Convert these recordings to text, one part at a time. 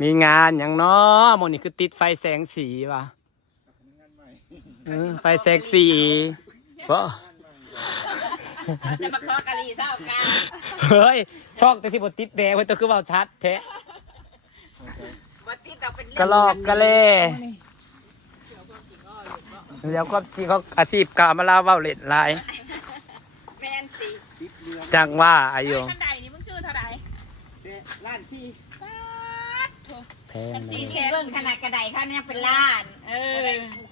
มีงานอย่างเนาะโมนี่คือติดไฟแสงสีว่ะไฟแสงสีบ่จะมาเคาะกะหรี่เท่ากัน เฮ้ยช่องแต่ที่บติดแดงเพิ่นตัวคือเบาชัดแท้กระลอกกระเล่แล้วก็จริงเขาอาชีพกามาลาเว้าเล่นหลายแมนสิ จังว่าอายุ เท่าใดนี่มึงซื้อเท่าใดล้านสี่แพงเล สี่ ย แค่เบิ่งขนาดกระไดข้าเนี่ยเป็นล้าน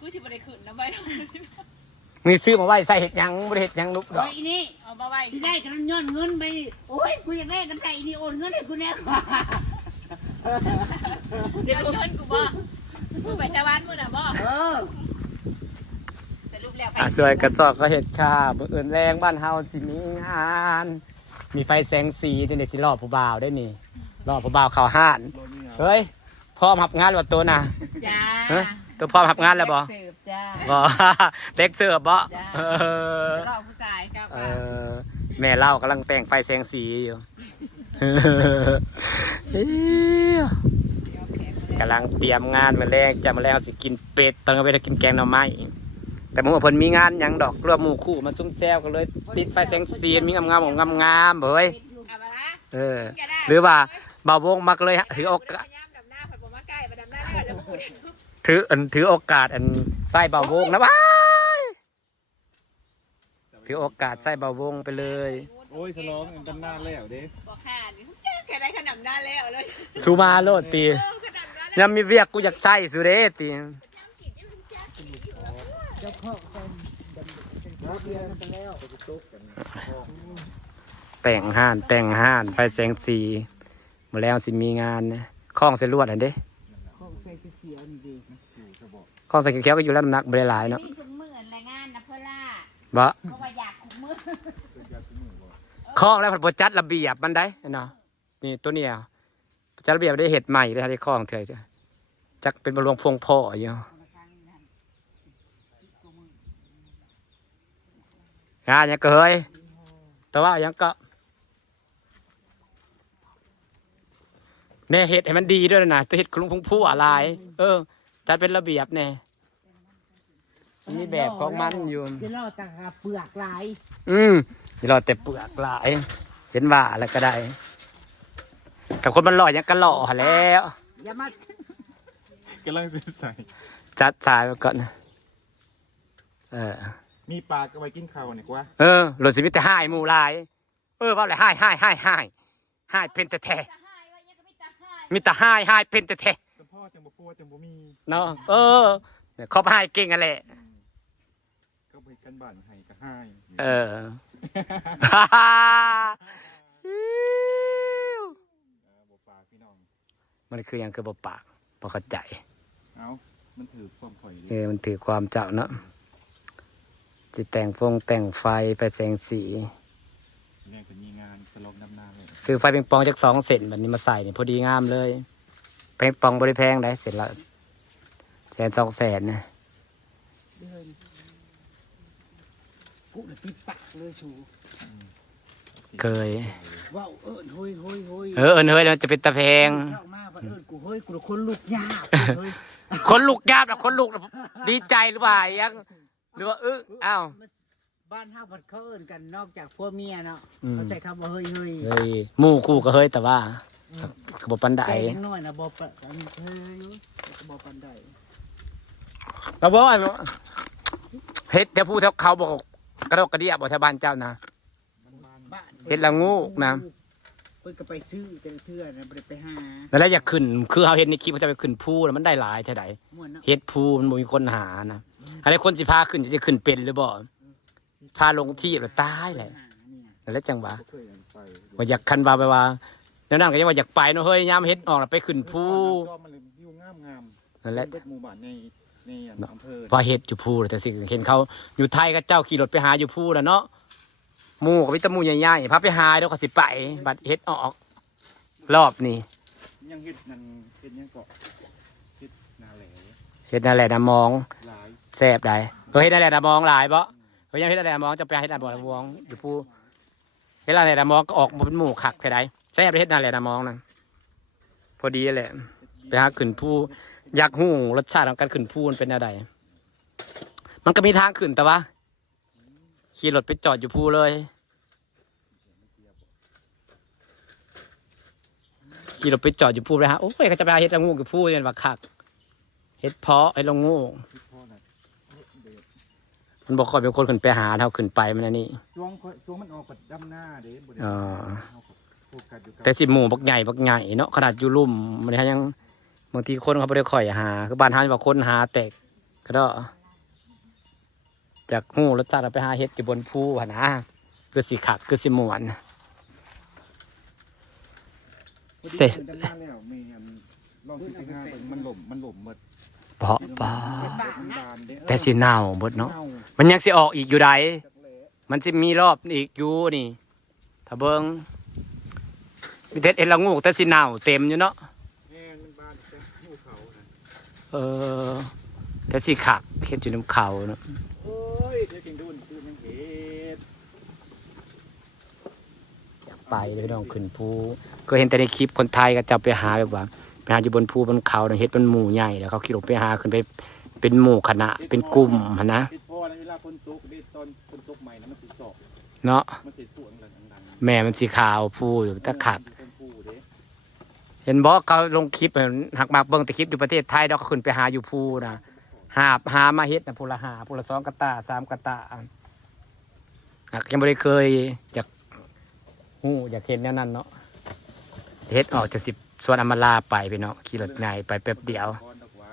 กูที่บ่ได้ขึ้นนะใบ มีซื้อมาไว้ใส่เห็ดยังบ่ได้เห็ดยังลุกดอก ไอ้นี่ เอามาไว้ สิได้กันย้อนเงินไปโอ้ยกูอยากได้กันไก่นี่โอนเงินให้กูแน่ เดี๋ยวเงินกูบ่กูไปชาวบ้านมึงน่ะบ่ สรุปแล้ว สวยกระจอกก็เห็ดค่ะบ่อื่นแรงบ้านเฮาสิมีงาน มีไฟแสงสีจนได้สิรอบผู้บ่าวได้นี่รอบผู้บ่าวเข้าห้านเฮ้ยพร้อมรับงานแล้วตัวน่ะ จ้า ฮะตัวพร้อมรับงานแล้วบ่ เสิร์ฟจ้า บ่ เด็กเสิร์ฟบ่ จ้า เออ รอบผู้ชายครับ แม่เล่ากำลังแต่งไฟแสงสีอยู่ กำลังเตรียมงานมาแรงจะมาแล้วสิกินเป็ดตอนก็ไปกินแกงหน่อไม้แต่มึงว่าเพิ่นมีงานหยังดอกรวมหมู่คู่มันซุ่มแซวกันเลยติดไฟแสงสีมีงามๆงามๆเบ้ย เอามาละ หรือว่าบ่าววงมักเลยถือโอกาส พยายามดำหน้าผัดบ่มาใกล้มาดำหน้าได้แล้วกู ถือโอกาสใส่บ่าววงนะว้ายถือโอกาสใส่บ่าววงไปเลย โอ้ยฉลองกันนานแล้วเด้ บอกขาดแค่ได้ขนาดหน้าแล้วเลย สูมาโลดตียังมีเวียกกูอยากใส่สุเด้ตี เจ้าพ่อคนเบียร์ไปแล้ว แต่งห้านไฟแสงสีมาแล้วสิมีงานนะคล้องใส่ลวดอันเด้ ของใส่เขียวนี่ดี คล้องใส่เขียวๆก็อยู่แล้วน้ำหนักบ่ได้หลายเนาะ มีถุงมือแรงงานนะเพื่อล่า บ่ เพราะว่าอยากถุงมือ คล้องแล้วผัดบ่จัดระเบียบมันได้เนาะนี่ตัวนี้จัดระเบียบได้เห็ดใหม่ได้ที่คล้องเคยจักเป็นบรวงพวงพ่ออยู่งานยังเกยแต่ว่ายังก็แน่เห็ดให้มันดีด้วยนะแต่เห็ดกลุ่มพุ่งผู้อะไรจัดเป็นระเบียบแน่มีแบบของมันอยู่ เดี๋ยวเราตักเปลือกลาย นี่เราแต่เปลือกหลายเห็นว่าแล้วก็ได้กับคนมันหล่อยังก็หล่อแล้ว อย่ามา กำลังใส่ จัดสายไปก่อนมีปลาก็ไปกินข้าวเนี่ยกว่า หลุดสิมิแต่ห้ายหมู่หลายว่าอะไรห้ายเป็นแต่แท้มีแต่ห้ายเป็นแต่แท้ แต่พ่อจังบ่กลัวจังบ่มี เนาะเนี่ยเขาห้ายเก่งกันแหละ ก็ไปกันบ้านให้ก็ให้ บ่ปลาพี่น้อง มันคือยังคือบ่ปากบ่เข้าใจ เอ้ามันถือความข่อยดิ มันถือความเจ้าเนาะจิแต่งแต่งไฟไปแสงสี แม่ก็มีงานฉลองน้ำหน้าเลย ซื้อไฟปิงปองจาก2 เซนแบบนี้มาใส่เนี่ยพอดีงามเลยปิงปองบริแพงได้เสร็จละ100,000-200,000นะ เดินกูเลยติดปากเลยชู เคย ว้าวเฮ้ยเฮ้ย เฮ้ยมันจะเป็นตะแพง เข้ามาว่ากูเฮ้ยกูคนลุกยากเฮ้ย คนลูกยาบนะคนลูกดีใจหรือเปล่ายังหรือว่าอ้าว บ้านห้าพัดเขาเอิ้นกันนอกจากพวกเมียเนาะเขาใส่คำว่าเฮ้ย เฮ้ยหมู่คู่ก็เฮ้ยแต่ว่าขบปันได แต่ยังน้อยนะบอกอันนี้เฮ้ยบอกปันได เราบอกว่าเฮ็ดแต่ผู้แถวเขาบอกกระโดดกระเดียบอกแถวบ้านเจ้านะ บ้าน เฮ็ดละงูกนะ เพิ่นก็ไปซื้อแต่เทื่อนะบ่ได้ไปหา แล้วอยากขึ้นคือเขาเห็นในคลิปเขาจะไปขึ้นภูแล้วมันได้หลายเท่าใด ม่วนเนาะ เฮ็ดภูมันบ่มีคนหานะอะไรคนสิพาขึ้นจะขึ้นเป็นหรือบ่พาลงที่แล้วตายแหละนั่นแหละจังหวะ บ่เคยไป ว่าอยากคันว่าไปว่าแล้วนั่นก็ยังว่าอยากไปเนาะเฮ้ยยามเฮ็ดออกแล้วไปขึ้นภู ชอบมันเลยอยู่งาม นั่นแหละ เป็นหมู่บ้านในอำเภอ พอเฮ็ดอยู่ภูแต่สิเห็นเขาอยู่ไทยก็เจ้าขี่รถไปหาอยู่ภูแล้วเนาะหมู่ก็มีแต่หมู่ใหญ่ๆพาไปหาเดี๋ยวก็สิไปบัดเฮ็ดออกรอบนี้ ยังเฮ็ดนั่นเฮ็ดยังเกาะเฮ็ดนาแหล เฮ็ดนั่นแหละนะมอง หลาย แซ่บได้เฮ็ดนั่นแหละนะมองหลายบ่ยังเฮ็ดนั่นแหละนะมองจะไปเฮ็ดนั่นบ่ละมองอยู่ภูเฮ็ดนั่นแหละนะมองก็ออกมาเป็นหมู่คักแท้ใดแซ่บเฮ็ดนั่นแหละนะมองนั่นพอดีแหละ เฮ็ดดี ไปหาขึ้นภูอยากหู้รสชาติของการขึ้นภูมันเป็นอะไรมันก็มีทางขึ้นแต่ว่าขี่รถไปจอดอยู่ภูเลยขี่รถไปจอดอยู่ภูเลยฮะโอ้ยเขาจะไปหาเห็ดละงูกับภูเนี่ยว่าคักเห็ดเพาะเห็ดละงู พ่อน่ะเดือด มันบอกคอยเป็นคนขึ้นไปหาเท่าขึ้นไปมันอันนี้ ช่วงมันออกปัดดำหน้าเด้บ่ได้ อ่า เอาโฟกัสอยู่กับ แต่สิหมู่บักใหญ่เนาะขนาดอยู่ลุ่มมันยังบางทีคนเขาไม่ได้ค่อยหาคือบ้านหาว่าคนหาแตกก็ได้จากหูรสชาติเราไปหาเห็ดอยู่บนภูหนนะคือสิขักคือสิหมวนเสร็จ ดำหน้าแล้วมีอันลองพิจารณามันหล่มหมด เพาะปลา มันบานเด้ แต่สิเน่าหมดเนาะ เน่า มันยังสิออกอีกอยู่ใด จักแหล่ มันสิมีรอบอีกอยู่นี่ถ้าเบิ้งมีเท็ดเอ็นละงูกแต่สิเน่าเต็มอยู่เนาะ แม่มันบานแต่ภูเขาน่ะ เออแต่สิขักเห็ดอยู่น้ำเขาเนาะ โอ้ยเดี๋ยวกินดูนคือมันเห็ด ไปเลยพี่น้องขึ้นภูก็เห็นแต่ในคลิปคนไทยก็จะไปหาแบบว่าไปหาอยู่บนภูบนเขาเนาะเฮ็ดเป็นหมู่ใหญ่แล้วเขาขี่รถไปหาขึ้นไปเป็นหมู่คณะเป็นกลุ่มหั้นนะ เห็ดพ่อนะเวลาคนตกเด้ตอนคนตกใหม่นะมันสิสอก เนาะ มันสิตวงดัง แม่มันสีขาวภูอยู่ ๆ ตะขัก เป็นภูเด้ เห็นบอกเขาลงคลิปหักมากเบิ่งแต่คลิปอยู่ประเทศไทยเราก็ขึ้นไปหาอยู่ภูนะหามาเฮ็ดนะภูละภูละ2 กระตา 3 กระตายังไม่ได้เคยอยากอยากเห็นแนวนั้นเนาะเฮ็ดออกจาก10 ส่วนอำมาลาไปพี่เนาะขี่รถใหญ่ไปแป๊บเดียว ก้อนดอกหวา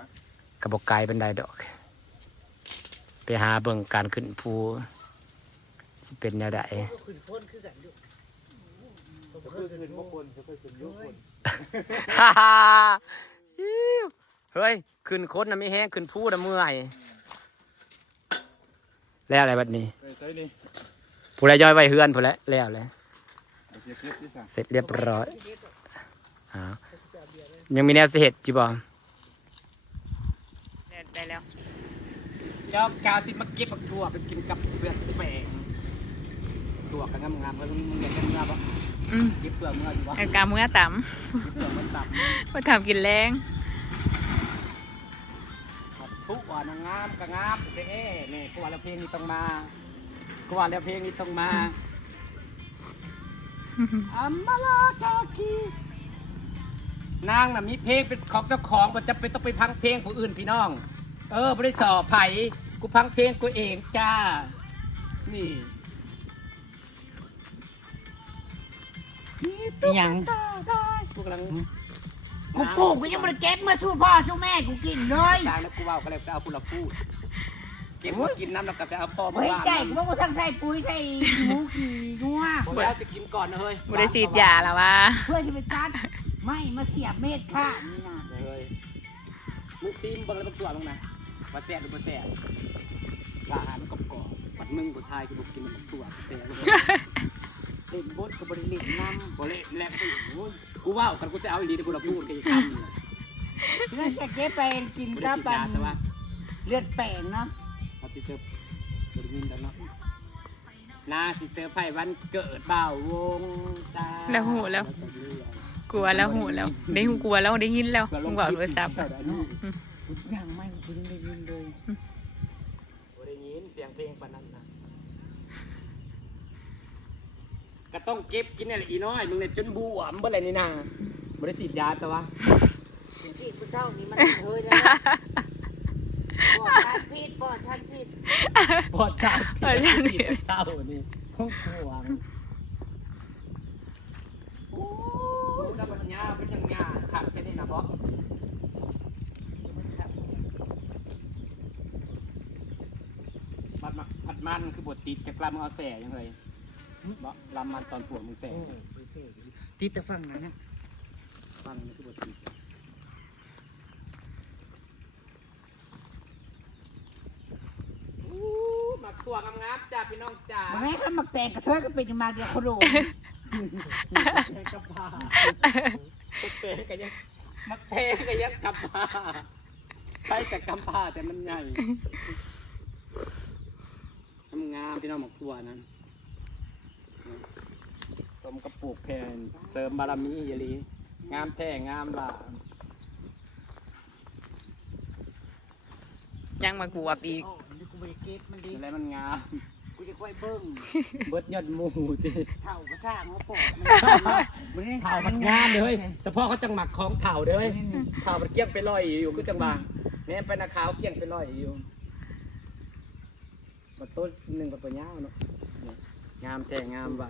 ก ระบอกไกลเป็นไดดอก ไปหาเบิ่งการขึ้นภูสิเป็นแนวใด ขึ้นพ้นคือกันอยู่ จะเพิ่งขึ้นบ่คนจะเพิ่งขึ้นยุคน ฮ่าฮ่าอิ๊วเฮ้ยขึ้นโคตรนะไม่แห้งขึ้นภูนะเมื่อยแล้วอะไรบัดนี้ ไปใส่นี่ ผู้ใดย่อยไว้เฮือนผู้ใดแล้วเลย เอาเสียคลิปที่สั่ง เสร็จเรียบร้อยอ้าวยังมีแนวสิเห็ดจีบอ ได้แล้ว แล้วกาวสิมาเก็บบักถั่วไปกินกับเปลือกแป้งถั่วกันงามๆก็มึงอยากกินเมื่อปะ อืม เก็บเปลือกเมื่ออยู่ปะ เอากาเมื่อต่ เก็บเปลือกมันตับ ำมาทำกินแรง ทุกวันงามก็งามเด้นี่กูว่าแล้วเพลงนี้ต้องมากูว่าแล้วเพลงนี้ต้องมาอัมมาลาคาคีนางน่ะมีเพลงเป็นของเจ้าของมันจะเป็นต้องไปพังเพลงผู้อื่นพี่น้อง ไม่ได้สอบไผ่กูพังเพลงกูเองจ้า นี่ ยัง กูกำลัง กูปลูกกูยังไม่ได้เก็บมาสู้พ่อสู้แม่กูกินเลย สร้างแล้วกูว่าก็เลยจะเอาพูดละพูดเก็บมากินน้ำแล้วก็จะเอาพ่อมา เฮ้ย ว่า ใจกูบอกว่าทั้งใส่ปุ๋ยใส่หมูกี่งัว บอกแล้วจะกินก่อนนะเฮ้ย บ่ได้ฉีดยาแล้วว่า เพื่อที่ไปตัดไม่มาเสียบเม็ดค่ะนี่นะ เฮ้ยมึงซีมเบิ่งแล้วมึงตัวมึงนะว่าแซ่บหรือบ่แซ่บหลานกรอบๆปัดมึงผู้ชายกูบอกกินมันตัวแซ่บ เล่นบดกับบริลิตน้ำ บ่เละแลกไปโอ้ยกูว่ากันกูจะเอาอีหลีที่กูละพูดกันอีกคำนึง เรื่องจะเก็บไปกิน บ่ กั ได้ บ ฉีดยาแต่ว่า เลือดแป้งเนาะ เอาสิเสิร์ฟบ่ได้ยินแล้วเนาะนาสิเสิร์ฟไผ่วันเกิดบ่าววงตา แล้วหูแล้ว กลัวแล้วหูแล้ว ได้หูกลัวแล้วได้ยินแล้วมึงบอกโทรศัพท์อะ ยังไม่กูยังได้ยินเลย บ่ได้ยินเสียงเพลงปานนั้นนะก็ต้องเก็บกินนี่แหละอีน้อยมึงเนี่ยจนบวมเบ่เลยนี่นะบ่ได้ฉีดยาแต่ว่า ชีดผู้เช่านี่มันเฮ้ยแล้วปอดชันพิษปอดชันพิษ ปอดชา ปอดชาติ เศร้านี่ท้องผวงโอ้ยสัปัญญาเป็นยังไงขาดแค่นี้นะบอสผัดมันคือบทติดจากลำมึงเอาแส่ยังไงบอสลำมันตอนปวดมึงแส่ ติดแต่ฟังนะเนี่ย ฟังคือบทติดหมักตัวงามๆจ้าพี่น้องจ้า มันให้ข้ามาแตกกระเทยก็เป็นมาเดียวโคโร แทงกับผ้าเตะกันยังมักเทกันยังกับผ้าใช่แต่กำผ้าแต่มันใหญ่ทำงามพี่น้องหมกตัวนั้นสมกระปุกแผ่นเสริมบารมีอย่าลีงามแท้งามล่ะ ยังมากวบอีก กูไปเก็บมันดิ อะไรมันงาม กูจะค่อยเบิ้ง เบิดยอดหมูติ เท่าก็สร้างเขาปอกมัน เถ่ามันงามเลยเฉพาะเขาจังหมักของเถ่าเลยเถ่ามันเกี้ยงไปลอยอยู่คือจังหวะแม่นไปนาขาวเกี้ยงไปลอยอยู่มาต้นหนึ่งกับตัวยาวเนาะงามแต่งามว่ะ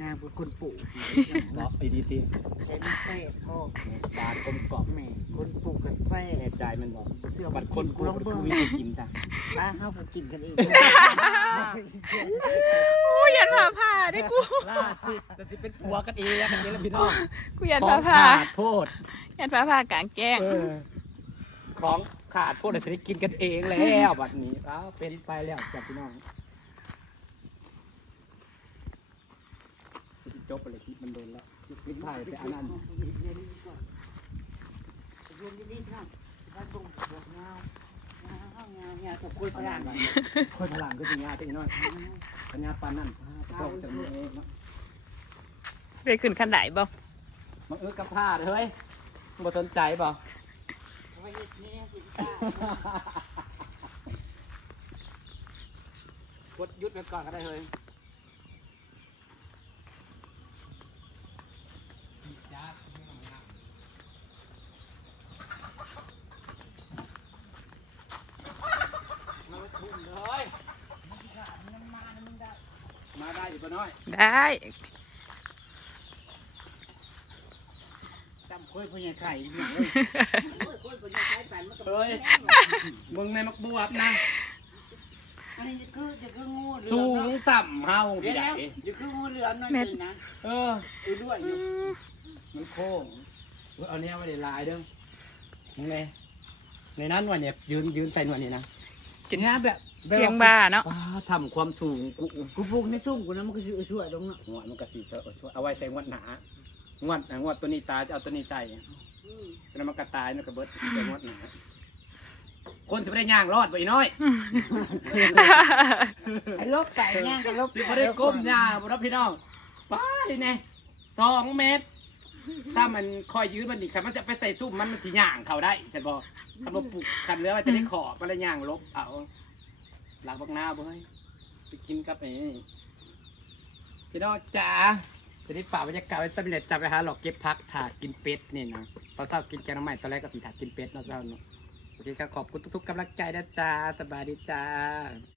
งานเป็นคนปลูก เนาะไอ้ดีตี แค่มันแซ่พ่อบ านกลมกรอบ แม่คนปลูกกับแซ่ แน่ใจมันบอก เชื่อ บั บั ด ด ค คน น กู กูลอง มัน เบิ้ คื ง อวิธีกินซะ บ้าเฮากูกินกันเอง โอ้ยยันผ่าได้กู ล่าสิแต่สิเป็นผัวกันเองกันเองแล้วพี่น้อง กูยัน ของ ผ่า ขาดโทษ ยันผ่ากลางแจ้ง ของขาดโทษแต่สิได้กินกันเองแล้วบัดนี้เอ้าเป็นไปแล้วจับพี่น้องจบไปเลยที่มันโดนแล้วลิ้นไผ่ไปอันนั้น เรียนดีๆครับบ้านตรงบวกเงางาถูกคุยพลัง ค่อยพลังก็จริงงาจริงน้อยปัญญาปานนั่นพวกจะมีเองเนาะ ไปขึ้นขันไดบ่ มากับผ้าเฮ้ยบ่สนใจบ่ ไว้นี่สิ กดยุดไว้ก่อนก็ได้เฮ้ยมาได้อยู่ปะน้อย ได้ จำคุยพญาไข่เนี่ยคุยพญาไข่กันมันก็ เฮ้ยมึงในมักบวบนะ อันนี้จะคืองูเหลือ สูงสัมเฮา เดี๋ พี่ ยว ใหญ่ จะคืองูเหลือมนั่นเองนะ เออ ด้วยอยู่ มันโค้งเอาเนี้ยไว้ในลายเด้อมึงเลยในนั้นวันเนี่ยยืนใส่หนวดนี่นะ เนี่ยแบบ เพียงบ้าเนาะ ว้าสัมความสูงกู กูปลูกในซุ่มกูนะมันก็ช่วยตรงนั้น งวดมันก็สีเอาไว้ใส่งวดหนา งวดตัวนี้ตาจะเอาตัวนี้ใส่แล้วมันกระตายมันกระเบิดใส่งวดหนาคนสิไม่ได้ย่างรอดไปน้อย ไอ้ลบไปย่างก็ลบ สิไม่ได้ก้มย่างบ่รับพี่น้องไปเนี่ย2 เมตรถ้ามันคอยยืนมันดิคันมันจะไปใส่ซุ่มมันสิย่างเขาได้ใช่บ่ถ้ามาปลูกคันเรือมันจะได้ขอบมันเลยย่างลบเอาหลักบักหน้าบ่ให้ไปกินกับนี่พี่น้องจ๋าจะได้ฝากบรรยากาศไว้สำเร็จจับไปหาหลอกเก็บพักถากินเป็ดนี่นะพอเศร้ากินแกงน้ำใหม่ตอนแรกก็สีถากินเป็ดเนาะเศร้าเนาะโอเคครับขอบคุณทุกๆกำลังใจนะจ๊ะสบายดีจ้า